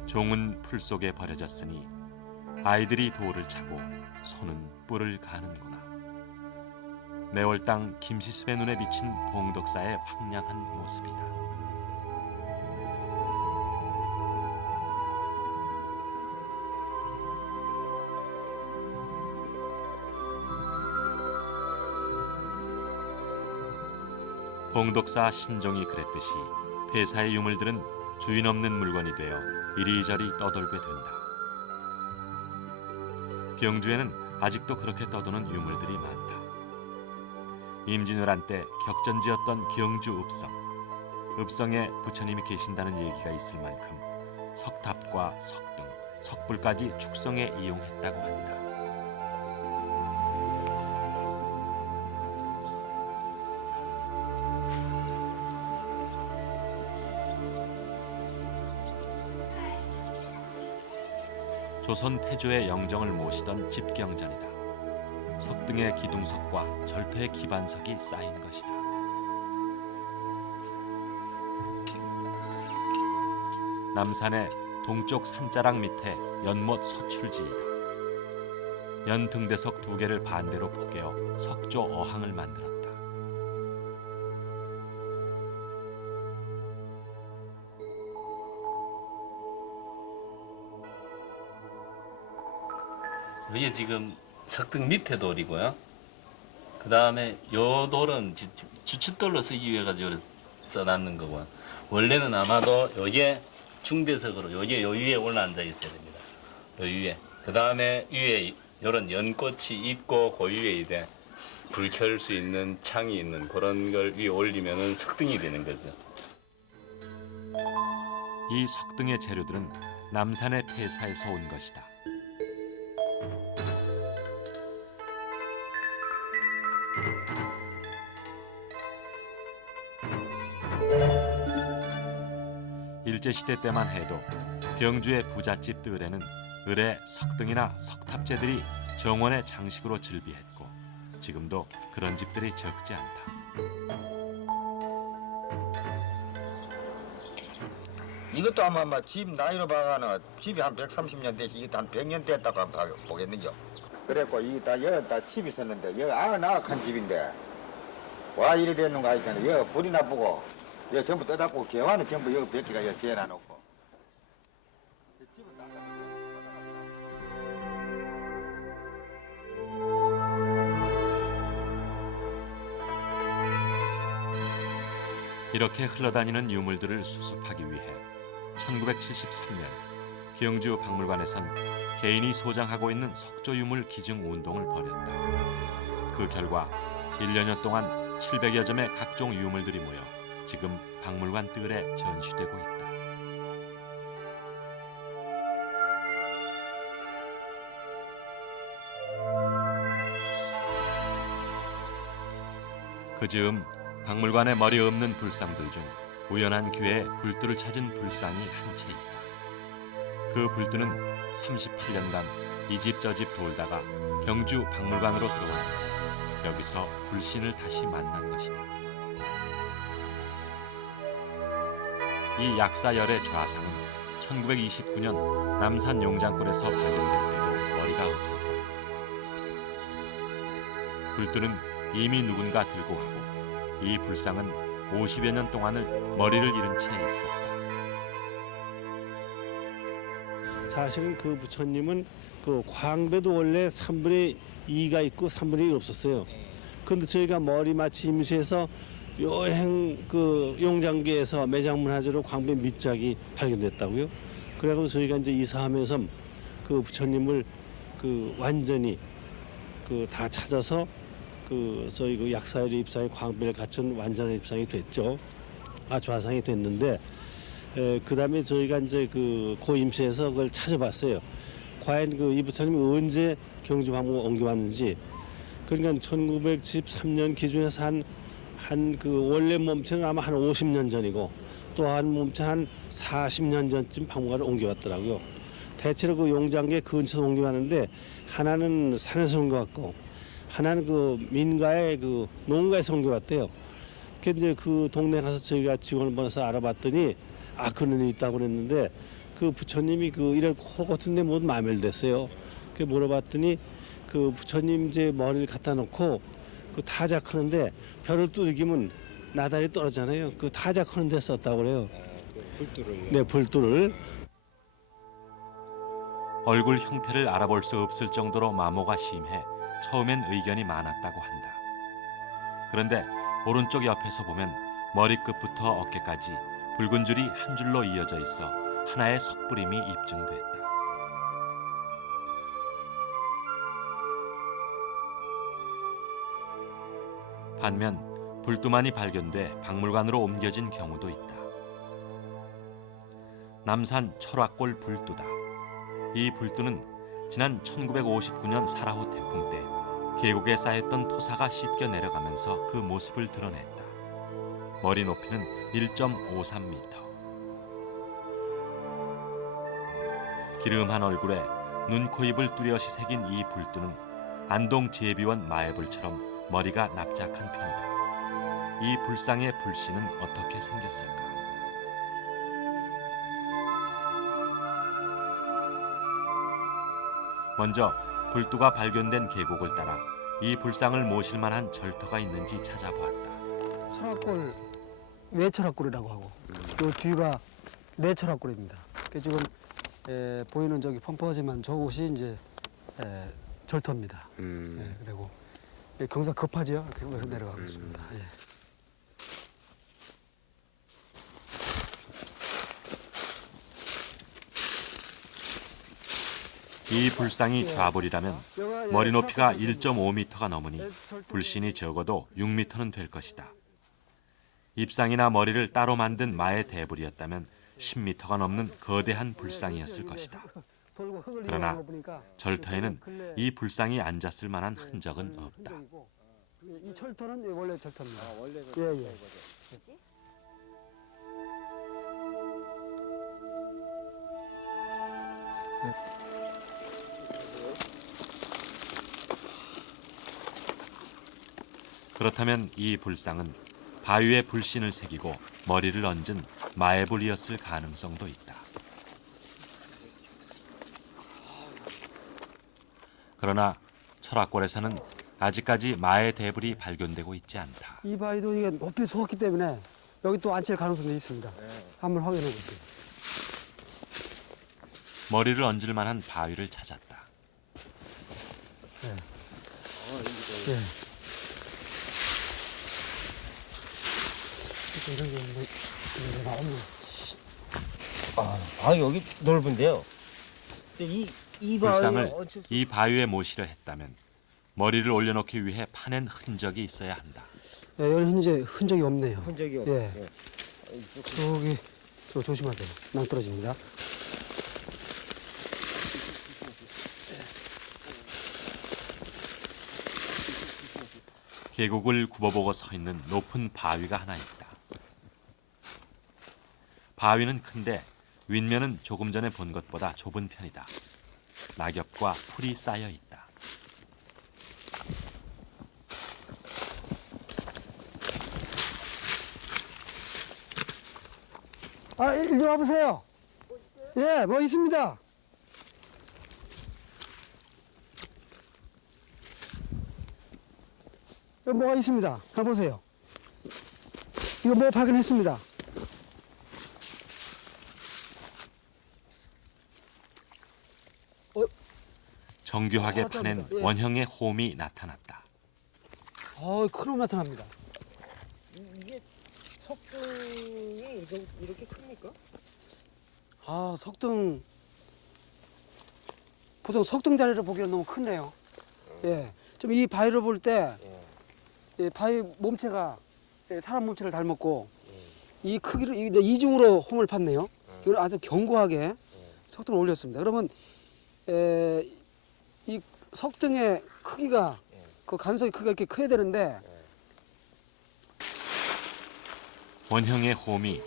종은 풀 속에 버려졌으니 아이들이 돌을 차고 소는 뿔을 가는구나. 매월당 김시습의 눈에 비친 봉독사의 황량한 모습이다. 봉독사 신종이 그랬듯이 폐사의 유물들은 주인 없는 물건이 되어 이리저리 떠돌게 된다. 경주에는 아직도 그렇게 떠도는 유물들이 많다. 임진왜란 때 격전지였던 경주 읍성. 읍성에 부처님이 계신다는 얘기가 있을 만큼 석탑과 석등, 석불까지 축성에 이용했다고 한다. 조선 태조의 영정을 모시던 집경전이다. 석등의 기둥석과 절터의 기반석이 쌓인 것이다. 남산의 동쪽 산자락 밑에 연못 서출지이다. 연등대석 2개를 반대로 포개어 석조 어항을 만들었다. 이게 지금 석등 밑에 돌이고요. 그 다음에 요 돌은 주춧돌로 쓰기 위해 가지고 써놨는 거고요. 원래는 아마도 요게 중대석으로 요게 요 위에 올라앉아 있어야 됩니다. 요 위에. 그 다음에 위에 요런 연꽃이 있고 그 위에 이제 불 켤 수 있는 창이 있는 그런 걸 위에 올리면은 석등이 되는 거죠. 이 석등의 재료들은 남산의 폐사에서 온 것이다. 일제시대 때만 해도 경주의 부잣집 뜰에는 을의 석등이나 석탑재들이 정원의 장식으로 즐비했고 지금도 그런 집들이 적지 않다. 이것도 아마 집 나이로 봐가는 집이 한 130년 되시 이것도 한 100년 됐다고 한번 보겠는겨. 그래갖고 이게 여기 다 집이 있었는데 여기 나악한 집인데 와 이래 되는 거 아니잖아. 여기 불이 나쁘고 여기 전부 떠닫고 개화는 전부 여기 몇 개가 여기 재놔놓고. 이렇게 흘러다니는 유물들을 수습하기 위해 1973년 경주 박물관에선 개인이 소장하고 있는 석조 유물 기증 운동을 벌였다. 그 결과 1년여 동안 700여 점의 각종 유물들이 모여 지금 박물관 뜰에 전시되고 있다. 그 즈음 박물관에 머리 없는 불상들 중 우연한 기회에 불두를 찾은 불상이 한 채 있다. 그 불두는 38년간 이 집 저 집 돌다가 경주 박물관으로 들어왔다. 여기서 불신을 다시 만난 것이다. 이 약사열의 좌상은 1929년 남산 용장골에서 발견될 때도 머리가 없었다. 불두는 이미 누군가 들고 가고 이 불상은 50여 년 동안을 머리를 잃은 채 있었다. 사실은 그 부처님은 그 광배도 원래 3분의 2가 있고 3분의 1이 없었어요. 그런데 저희가 머리 마치 임시해서 여행 그 용장계에서 매장문화재로 광배 밑작이 발견됐다고요. 그래서 저희가 이제 이사하면서 그 부처님을 그 완전히 그 다 찾아서 그 저희 그 약사열의 입상에 광배를 갖춘 완전한 입상이 됐죠. 좌상이 됐는데 그다음에 저희가 이제 그 고임시에서 그걸 찾아봤어요. 과연 그 이 부처님이 언제 경주 박물관 옮겨왔는지. 그러니까 1913년 기준에서 한 그 원래 몸체는 아마 한 50년 전이고 또 한 몸체 한 40년 전쯤 박물관을 옮겨왔더라고요. 대체로 그 용장계 근처에서 옮겨왔는데 하나는 산에서 옮겨왔고 하나는 그 민가의 그 농가에서 옮겨왔대요. 그래서 이제 그 동네 가서 저희가 직원을 보내서 알아봤더니 그런 일이 있다고 그랬는데 그 부처님이 그 이럴 코 같은데 모두 마멸됐어요. 그 물어봤더니 그 부처님 이제 머리를 갖다 놓고 그 타작하는데 별을 뚜기면 나달이 떨어지잖아요. 그 타작하는 데 썼다고 그래요. 불두를. 네, 불두를. 얼굴 형태를 알아볼 수 없을 정도로 마모가 심해 처음엔 의견이 많았다고 한다. 그런데 오른쪽 옆에서 보면 머리끝부터 어깨까지 붉은 줄이 한 줄로 이어져 있어 하나의 석불임이 입증됐다. 반면 불두만이 발견돼 박물관으로 옮겨진 경우도 있다. 남산 철화골 불두다. 이 불두는 지난 1959년 사라호 태풍 때 계곡에 쌓였던 토사가 씻겨 내려가면서 그 모습을 드러냈다. 머리 높이는 1.53m. 기름한 얼굴에 눈, 코, 입을 뚜렷이 새긴 이 불두는 안동 제비원 마애불처럼 머리가 납작한 편이다. 이 불상의 불씨는 어떻게 생겼을까? 먼저 불두가 발견된 계곡을 따라 이 불상을 모실 만한 절터가 있는지 찾아보았다. 철학골 외철학골이라고 하고 요 뒤가 내철학골입니다. 지금 보이는 저기 펑퍼지만 저곳이 이제 절터입니다. 그리고 경사 급하죠. 그래서 내려가고 있습니다. 이 불상이 좌불이라면 머리 높이가 1.5m가 넘으니 불신이 적어도 6m는 될 것이다. 입상이나 머리를 따로 만든 마의 대불이었다면 10m가 넘는 거대한 불상이었을 것이다. 돌고 흙을 그러나 이용한 거 보니까 절터에는 이 불상이 앉았을 만한 흔적은 없다. 이 철터는 원래 절터입니다. 원래 예, 예. 그렇다면 이 불상은 바위에 불신을 새기고 머리를 얹은 마애불이었을 가능성도 있다. 그러나 철학골에서는 아직까지 마애 대불이 발견되고 있지 않다. 이 바위도 이게 높이 솟기 때문에 여기 또 앉힐 가능성도 있습니다. 한번 확인해 볼게요. 머리를 얹을 만한 바위를 찾았다. 예. 이런 게 뭐, 이런 게 나오면. 아 여기 넓은데요. 근데 이 불상을 이 바위에 모시려 했다면 머리를 올려놓기 위해 파낸 흔적이 있어야 한다. 예, 여기 흔적이 없네요. 흔적이 없. 예. 저기 저 조심하세요. 낭떨어집니다. 계곡을 굽어보고 서 있는 높은 바위가 하나 있다. 바위는 큰데 윗면은 조금 전에 본 것보다 좁은 편이다. 낙엽과 풀이 쌓여 있다. 아, 이리 와보세요. 예, 뭐 있습니다. 여기 뭐가 있습니다. 가보세요. 이거 뭐 발견했습니다. 정교하게 파낸 예. 원형의 홈이 나타났다. 큰 놈 나타납니다. 이게 석등이 이렇게 큽니까? 아, 석등. 보통 석등 자리를 보기에는 너무 크네요. 예. 좀 이 바위를 볼 때, 예, 바위 몸체가 예, 사람 몸체를 닮았고, 이 크기로, 이중으로 홈을 팠네요. 이걸 아주 견고하게 석등을 올렸습니다. 그러면, 이 석등의 크기가, 그 간석의 크기가 이렇게 커야 되는데, 원형의 홈이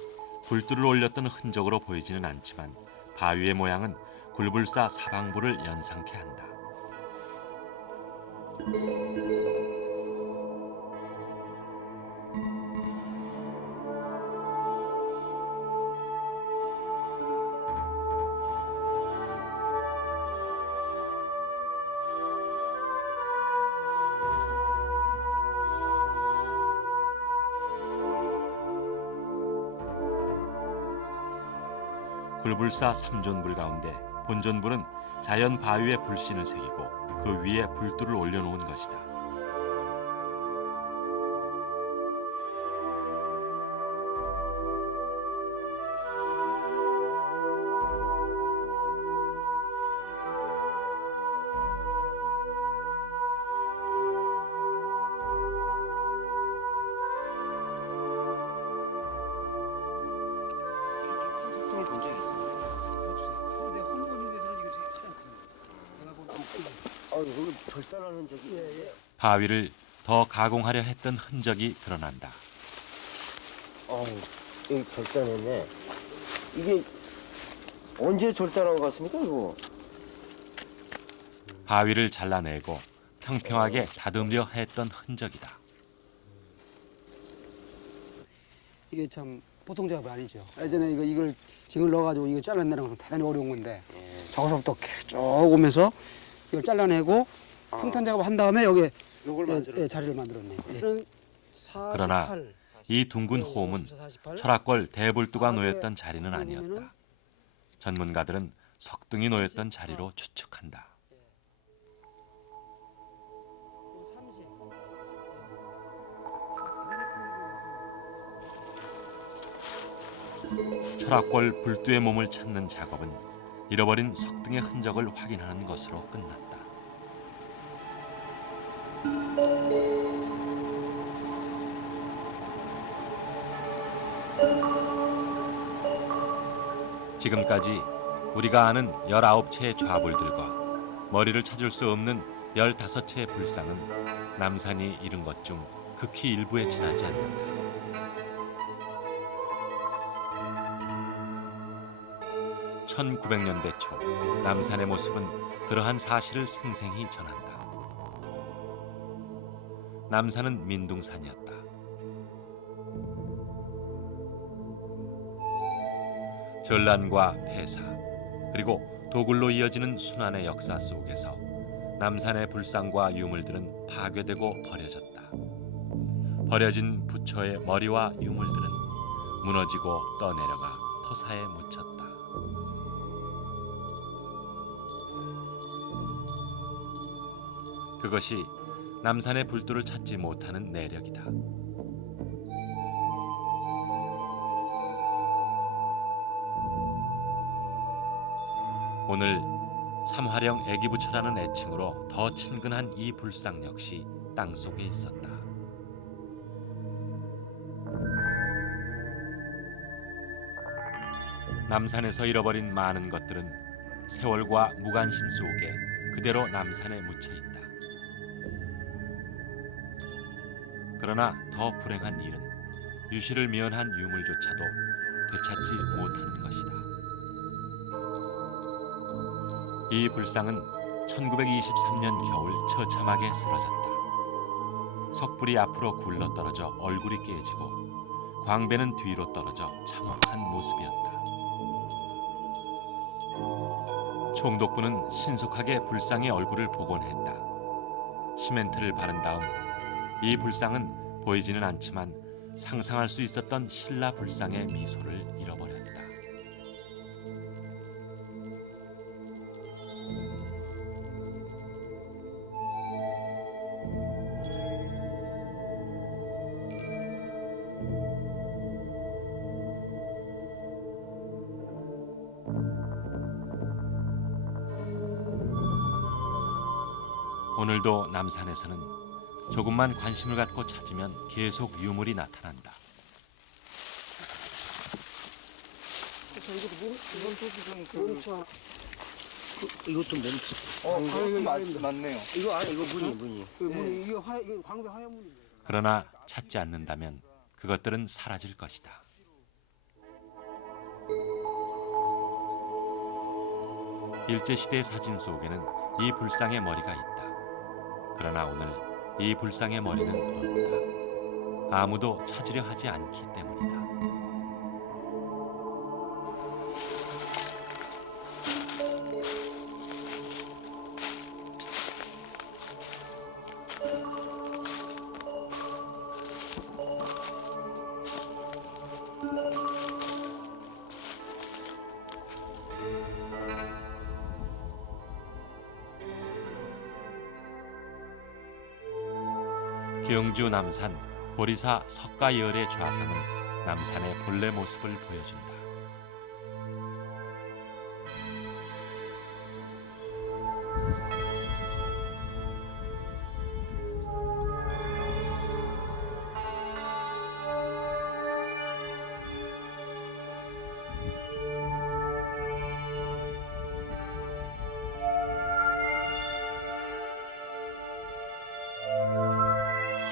굴뚝을 올렸던 흔적으로 보이지는 않지만 바위의 모양은 굴불사 사방부를 연상케 한다. 굴불사 3존불 가운데 본존불은 자연 바위에 불신을 새기고 그 위에 불두를 올려놓은 것이다. 석등을 본 적이 있어요. 근데 홈본 중에서는 이거 되게 가장 큽니다. 여기 절단하는 적이. 예. 바위를 더 가공하려 했던 흔적이 드러난다. 여기 절단했네. 이게 언제 절단한 것 같습니까, 이거? 바위를 잘라내고 평평하게 다듬려 했던 흔적이다. 이게 참 보통 작업이 아니죠. 예전에 이걸 징을 넣어가지고 이거 잘라내는 것은 대단히 어려운 건데 저거서부터 쭉 오면서 이걸 잘라내고 평탄 작업을 한 다음에 여기에 자리를 만들었네요. 이런 48, 그러나 이 둥근 홈은 철학골 대불두가 놓였던 자리는 아니었다. 전문가들은 석등이 놓였던 자리로 추측한다. 철학골 불두의 몸을 찾는 작업은 잃어버린 석등의 흔적을 확인하는 것으로 끝났다. 지금까지 우리가 아는 19채의 좌불들과 머리를 찾을 수 없는 15채의 불상은 남산이 이룬 것 중 극히 일부에 지나지 않는다. 1900년대 초 남산의 모습은 그러한 사실을 생생히 전한다. 남산은 민둥산이었다. 전란과 폐사 그리고 도굴로 이어지는 순환의 역사 속에서 남산의 불상과 유물들은 파괴되고 버려졌다. 버려진 부처의 머리와 유물들은 무너지고 떠내려가 토사에 묻혔다. 그것이 남산의 불도를 찾지 못하는 내력이다. 오늘 삼화령 애기부처라는 애칭으로 더 친근한 이 불상 역시 땅속에 있었다. 남산에서 잃어버린 많은 것들은 세월과 무관심 속에 그대로 남산에 묻혀 있다. 그러나 더 불행한 일은 유실을 미연한 유물조차도 되찾지 못하는 것이다. 이 불상은 1923년 겨울 처참하게 쓰러졌다. 석불이 앞으로 굴러떨어져 얼굴이 깨지고 광배는 뒤로 떨어져 참혹한 모습이었다. 총독부는 신속하게 불상의 얼굴을 복원했다. 시멘트를 바른 다음 이 불상은 보이지는 않지만 상상할 수 있었던 신라 불상의 미소를 잃어버렸다. 오늘도 남산에서는 조금만 관심을 갖고 찾으면 계속 유물이 나타난다. 이것도 멈춰. 이거 맞네요. 이거 문이. 이거 광배 화염문이에요. 그러나 찾지 않는다면 그것들은 사라질 것이다. 일제시대 사진 속에는 이 불상의 머리가 있다. 그러나 오늘 이 불상의 머리는 없다. 아무도 찾으려 하지 않기 때문이다. 경주 남산 보리사 석가열의 좌상은 남산의 본래 모습을 보여준다.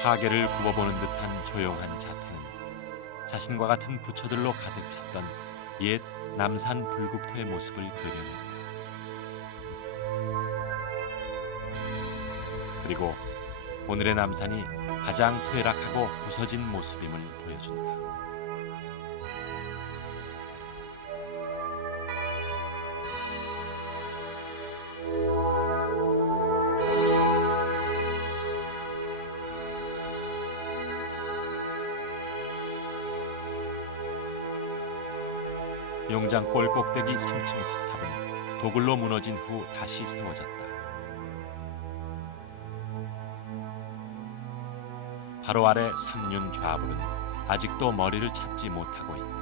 하계를 굽어보는 듯한 조용한 자태는 자신과 같은 부처들로 가득 찼던 옛 남산 불국토의 모습을 그려낸다. 그리고 오늘의 남산이 가장 퇴락하고 부서진 모습임을 보여준다. 용장골 꼭대기 3층 석탑은 도굴로 무너진 후 다시 세워졌다. 바로 아래 삼륜 좌불은 아직도 머리를 찾지 못하고 있다.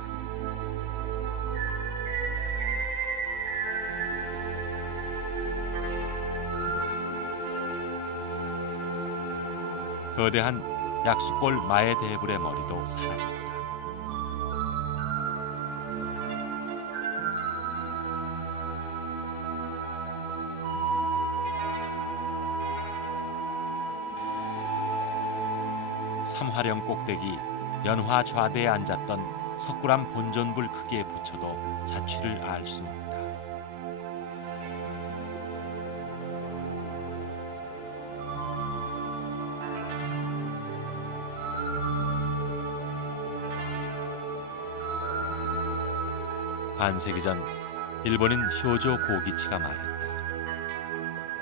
거대한 약수골 마애대불의 머리도 사라졌다. 삼화령 꼭대기 연화 좌대에 앉았던 석굴암 본전불 크기에 붙여도 자취를 알 수 없다. 반세기 전 일본인 쇼조 고기치가 말했다.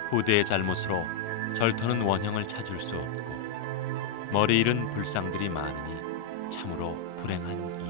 후대의 잘못으로 절터는 원형을 찾을 수 없고 머리 잃은 불상들이 많으니 참으로 불행한